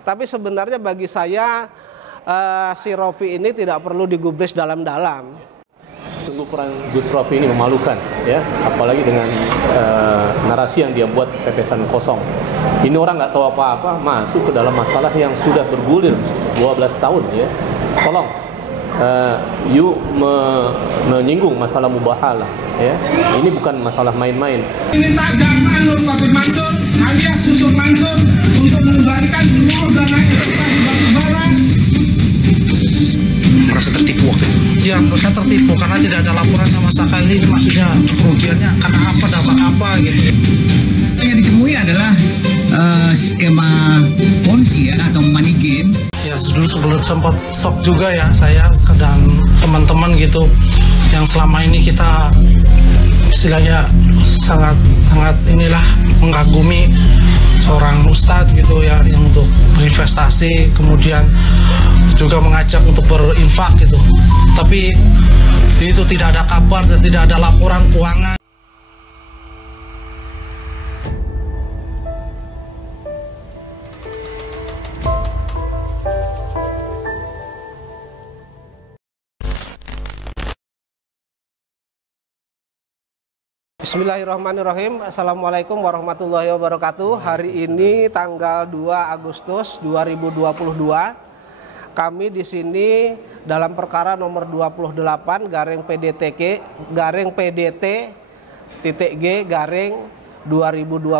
Tapi sebenarnya bagi saya si Rofi ini tidak perlu digubris dalam-dalam. Sungguh peran Gus Rofi ini memalukan, ya, apalagi dengan narasi yang dia buat pepesan kosong. Ini orang nggak tahu apa-apa masuk ke dalam masalah yang sudah bergulir 12 tahun, ya. Tolong, menyinggung masalah mubahalah, ya. Ini bukan masalah main-main. Ini tajam Nur Taufik Mansur alias Yusuf Mansur untuk mengembalikan seluruh dana investasi batubara. Merasa tertipu waktu itu? Ya, merasa tertipu karena tidak ada laporan sama sekali. Ini maksudnya kerugiannya karena apa, dapat apa gitu. Yang ditemui adalah skema ponzi ya, atau money game. Ya, dulu sebelum sempat shock juga ya saya dan teman-teman gitu yang selama ini kita istilahnya sangat inilah mengagumi seorang ustadz gitu ya, yang untuk berinvestasi kemudian juga mengajak untuk berinfak gitu, tapi itu tidak ada kabar dan tidak ada laporan keuangan. Bismillahirrahmanirrahim. Assalamualaikum warahmatullahi wabarakatuh. Hari ini tanggal 2 Agustus 2022. Kami di sini dalam perkara nomor 28 garing PDTG garing PDT titik G garing 2022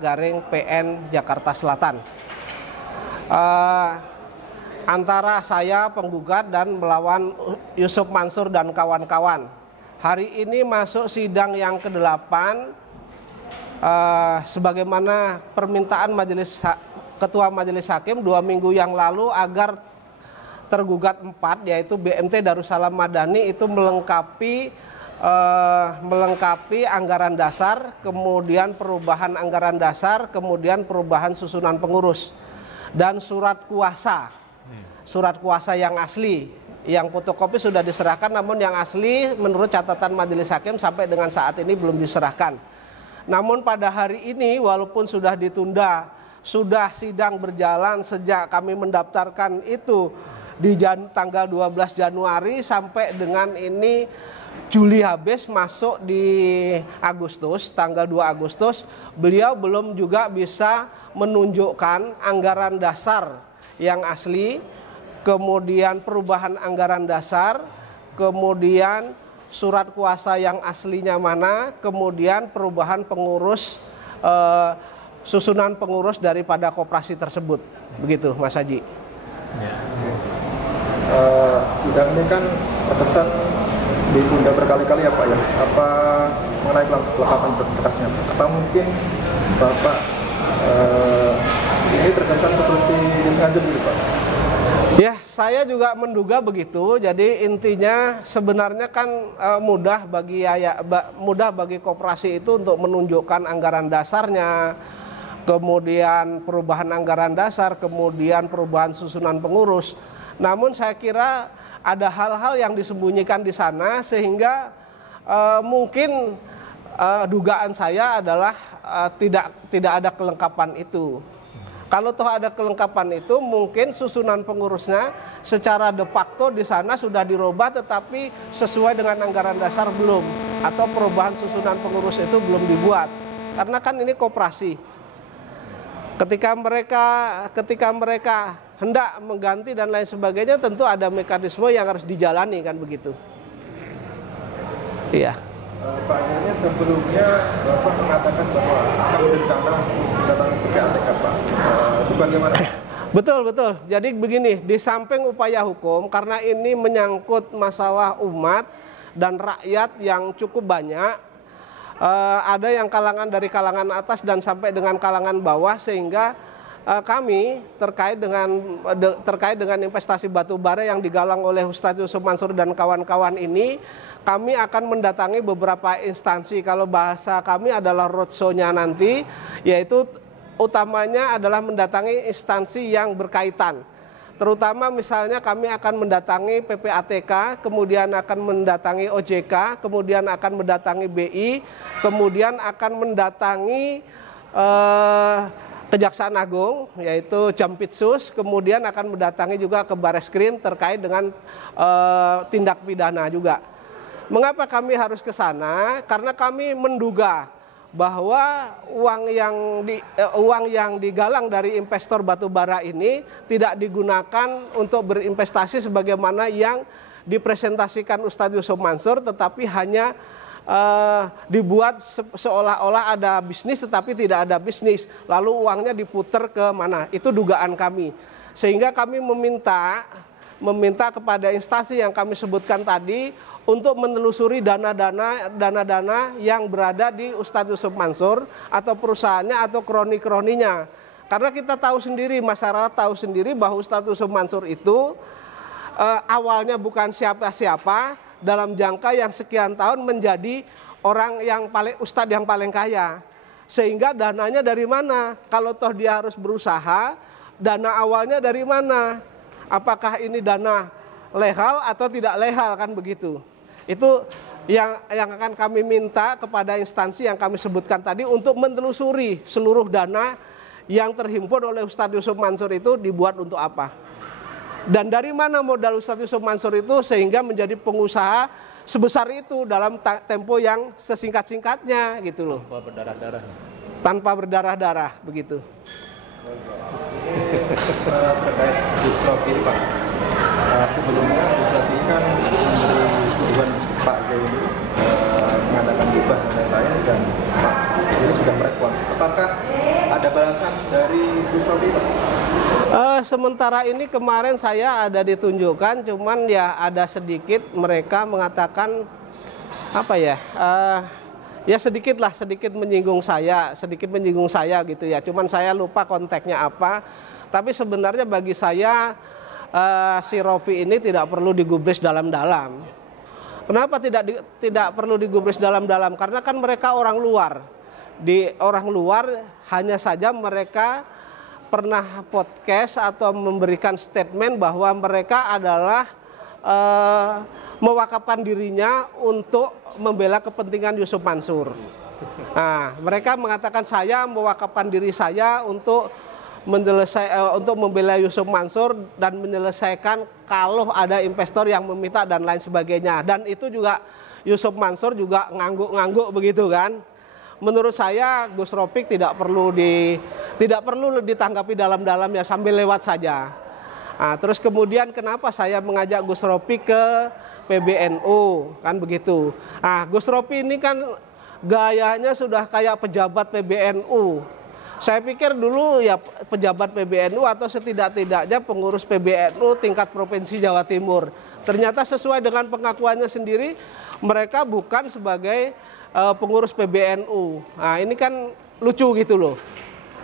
garing PN Jakarta Selatan. Antara saya penggugat dan melawan Yusuf Mansur dan kawan-kawan. Hari ini masuk sidang yang ke-8 sebagaimana permintaan Ketua Majelis Hakim 2 minggu yang lalu agar tergugat 4 yaitu BMT Darussalam Madani itu melengkapi anggaran dasar, kemudian perubahan anggaran dasar, kemudian perubahan susunan pengurus dan surat kuasa yang asli. Yang fotokopi sudah diserahkan, namun yang asli menurut catatan Majelis Hakim sampai dengan saat ini belum diserahkan. Namun pada hari ini walaupun sudah ditunda, sudah sidang berjalan sejak kami mendaftarkan itu di tanggal 12 Januari sampai dengan ini Juli habis masuk di Agustus, tanggal 2 Agustus, beliau belum juga bisa menunjukkan anggaran dasar yang asli, kemudian perubahan anggaran dasar, kemudian surat kuasa yang aslinya mana, kemudian perubahan pengurus, susunan pengurus daripada koperasi tersebut. Begitu Mas Haji. Ya. Sidang ini kan terkesan ditunda berkali-kali ya Pak ya. Apa mengenai kelengkapan berkasnya? Atau mungkin Bapak ini terkesan seperti disengaja begitu Pak? Ya, saya juga menduga begitu. Jadi intinya sebenarnya kan mudah bagi koperasi itu untuk menunjukkan anggaran dasarnya, kemudian perubahan anggaran dasar, kemudian perubahan susunan pengurus. Namun saya kira ada hal-hal yang disembunyikan di sana sehingga mungkin dugaan saya adalah tidak ada kelengkapan itu. Kalau toh ada kelengkapan itu, mungkin susunan pengurusnya secara de facto di sana sudah dirubah tetapi sesuai dengan anggaran dasar belum, atau perubahan susunan pengurus itu belum dibuat. Karena kan ini koperasi. Ketika mereka hendak mengganti dan lain sebagainya, tentu ada mekanisme yang harus dijalani, kan begitu. Iya. Pak, akhirnya sebelumnya Bapak mengatakan bahwa akan berencana mendatangi PPATK Pak. Itu bagaimana? Betul. Jadi begini, di samping upaya hukum, karena ini menyangkut masalah umat dan rakyat yang cukup banyak, ada yang dari kalangan atas dan sampai dengan kalangan bawah, sehingga kami terkait dengan investasi batubara yang digalang oleh Ustadz Yusuf Mansur dan kawan-kawan ini, kami akan mendatangi beberapa instansi. Kalau bahasa kami adalah roadshow-nya nanti, yaitu utamanya adalah mendatangi instansi yang berkaitan. Terutama misalnya kami akan mendatangi PPATK, kemudian akan mendatangi OJK, kemudian akan mendatangi BI, kemudian akan mendatangi Kejaksaan Agung, yaitu Jampitsus, kemudian akan mendatangi juga ke Bareskrim terkait dengan tindak pidana juga. Mengapa kami harus ke sana? Karena kami menduga bahwa uang yang digalang dari investor batubara ini tidak digunakan untuk berinvestasi sebagaimana yang dipresentasikan Ustadz Yusuf Mansur, tetapi hanya dibuat seolah-olah ada bisnis tetapi tidak ada bisnis, lalu uangnya diputar ke mana, itu dugaan kami. Sehingga kami meminta kepada instansi yang kami sebutkan tadi untuk menelusuri dana-dana yang berada di Ustadz Yusuf Mansur atau perusahaannya atau kroni-kroninya. Karena kita tahu sendiri, masyarakat tahu sendiri bahwa Ustadz Yusuf Mansur itu awalnya bukan siapa-siapa, dalam jangka yang sekian tahun menjadi orang yang ustadz yang paling kaya. Sehingga dananya dari mana? Kalau toh dia harus berusaha, dana awalnya dari mana? Apakah ini dana legal atau tidak legal, kan begitu. Itu yang akan kami minta kepada instansi yang kami sebutkan tadi untuk menelusuri seluruh dana yang terhimpun oleh Ustadz Yusuf Mansur itu dibuat untuk apa. Dan dari mana modal Ustadz Yusuf Mansur itu sehingga menjadi pengusaha sebesar itu dalam tempo yang sesingkat-singkatnya gitu loh. Tanpa berdarah-darah. Tanpa berdarah-darah begitu. Terkait Gus Rofi Pak, sebelumnya Gus Rofi kan memberi tuduhan Pak Zaini mengadakan gibah dan lain-lain, dan Pak ini sudah merespon. Apakah ada balasan dari Gus Rofi Pak? Sementara ini kemarin saya ada ditunjukkan, cuman ya ada sedikit mereka mengatakan apa ya, ya sedikit menyinggung saya gitu ya. Cuman saya lupa konteksnya apa. Tapi sebenarnya bagi saya si Rofi ini tidak perlu digubris dalam-dalam. Kenapa tidak perlu digubris dalam-dalam? Karena kan mereka orang luar. Di orang luar hanya saja mereka pernah podcast atau memberikan statement bahwa mereka adalah mewakafkan dirinya untuk membela kepentingan Yusuf Mansur. Nah, mereka mengatakan saya mewakafkan diri saya untuk membela Yusuf Mansur dan menyelesaikan kalau ada investor yang meminta dan lain sebagainya. Dan itu juga Yusuf Mansur juga ngangguk-ngangguk begitu kan. Menurut saya Gus Ropik tidak perlu ditanggapi dalam-dalam, ya sambil lewat saja. Nah, terus kemudian kenapa saya mengajak Gus Ropik ke PBNU kan begitu. Nah, Gus Ropik ini kan gayanya sudah kayak pejabat PBNU. Saya pikir dulu ya pejabat PBNU atau setidak-tidaknya pengurus PBNU tingkat Provinsi Jawa Timur. Ternyata sesuai dengan pengakuannya sendiri, mereka bukan sebagai pengurus PBNU. Nah, ini kan lucu gitu loh.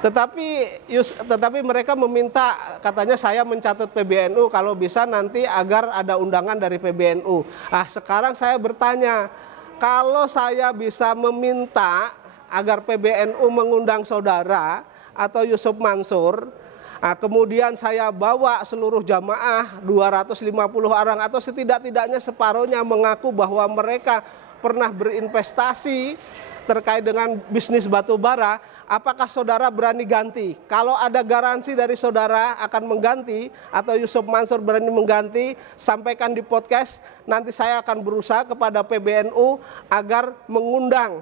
Tetapi mereka meminta, katanya saya mencatat PBNU kalau bisa nanti agar ada undangan dari PBNU. Ah, sekarang saya bertanya, kalau saya bisa meminta agar PBNU mengundang saudara atau Yusuf Mansur, nah, kemudian saya bawa seluruh jamaah 250 orang atau setidak-tidaknya separuhnya mengaku bahwa mereka pernah berinvestasi terkait dengan bisnis batu bara, apakah saudara berani ganti? Kalau ada garansi dari saudara akan mengganti atau Yusuf Mansur berani mengganti, sampaikan di podcast. Nanti saya akan berusaha kepada PBNU agar mengundang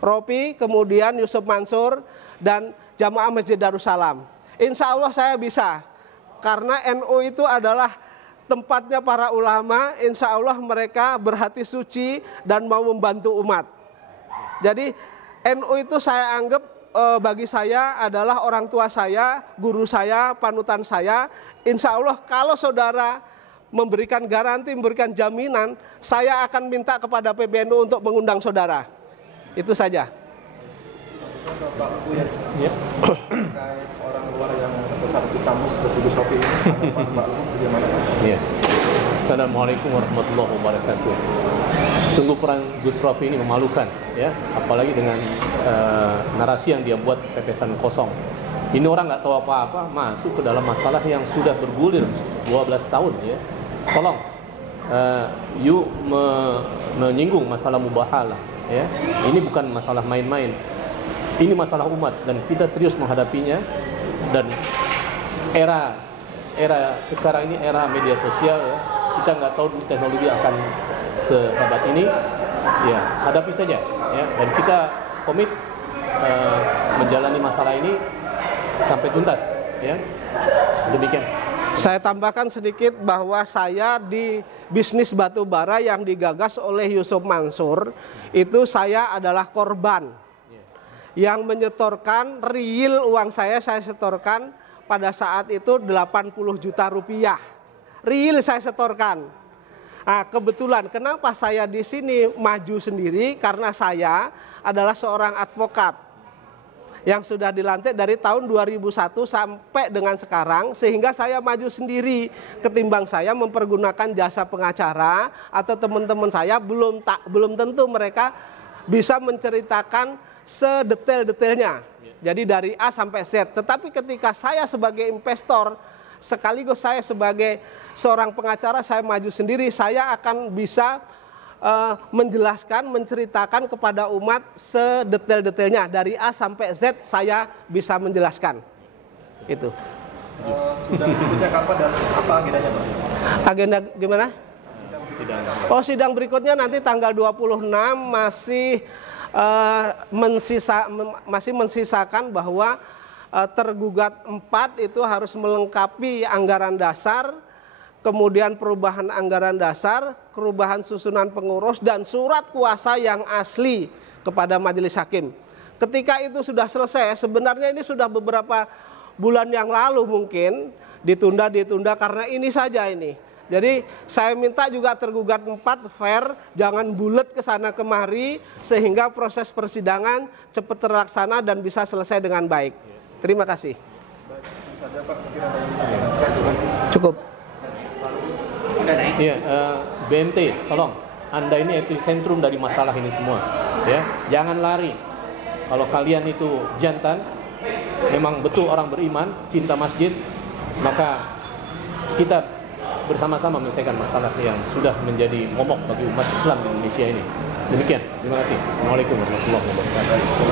Rofi, kemudian Yusuf Mansur dan jamaah Masjid Darussalam. Insya Allah saya bisa, karena NU itu adalah tempatnya para ulama. Insya Allah mereka berhati suci dan mau membantu umat. Jadi NU itu saya anggap bagi saya adalah orang tua saya, guru saya, panutan saya. Insya Allah kalau saudara memberikan garansi, memberikan jaminan, saya akan minta kepada PBNU untuk mengundang saudara. Itu saja. Pak Buya, ya. Terkait orang luar yang besar dicamus seperti Gus Rofi ini, Pak bagaimana? Ya. Assalamualaikum warahmatullahi wabarakatuh. Sungguh peran Gus Rofi ini memalukan, ya, apalagi dengan narasi yang dia buat pepesan kosong. Ini orang nggak tahu apa-apa masuk ke dalam masalah yang sudah bergulir 12 tahun, ya. Tolong, you menyinggung masalah mubahalah. ya. Ini bukan masalah main-main. Ini masalah umat dan kita serius menghadapinya. Dan era sekarang ini era media sosial, ya. Kita nggak tahu teknologi akan sehebat ini. Ya, hadapi saja, ya. Dan kita komit menjalani masalah ini sampai tuntas, ya. Demikian. Saya tambahkan sedikit bahwa saya di bisnis batu bara yang digagas oleh Yusuf Mansur, itu saya adalah korban. Yang menyetorkan real uang saya setorkan pada saat itu 80 juta rupiah. Real saya setorkan. Nah, kebetulan kenapa saya di sini maju sendiri, karena saya adalah seorang advokat yang sudah dilantik dari tahun 2001 sampai dengan sekarang, sehingga saya maju sendiri ketimbang saya mempergunakan jasa pengacara atau teman-teman saya belum tentu mereka bisa menceritakan sedetail-detailnya. Jadi dari A sampai Z. Tetapi ketika saya sebagai investor sekaligus saya sebagai seorang pengacara, saya maju sendiri, saya akan bisa menjelaskan, menceritakan kepada umat sedetail-detailnya. Dari A sampai Z saya bisa menjelaskan. Itu. Sidang berikutnya kapan dan apa agendanya, Pak? Agenda gimana? Sidang. Oh, sidang berikutnya nanti tanggal 26 masih mensisakan bahwa tergugat 4 itu harus melengkapi anggaran dasar, kemudian perubahan anggaran dasar, perubahan susunan pengurus, dan surat kuasa yang asli kepada majelis hakim. Ketika itu sudah selesai, sebenarnya ini sudah beberapa bulan yang lalu mungkin ditunda karena ini saja ini. Jadi saya minta juga tergugat 4 fair, jangan bulet ke sana kemari sehingga proses persidangan cepat terlaksana dan bisa selesai dengan baik. Terima kasih. Cukup. Iya, BNT, tolong. Anda ini epicentrum dari masalah ini semua. Ya, jangan lari. Kalau kalian itu jantan, memang betul orang beriman, cinta masjid, maka kita bersama-sama menyelesaikan masalah yang sudah menjadi momok bagi umat Islam di Indonesia ini. Demikian, terima kasih. Assalamualaikum warahmatullahi wabarakatuh.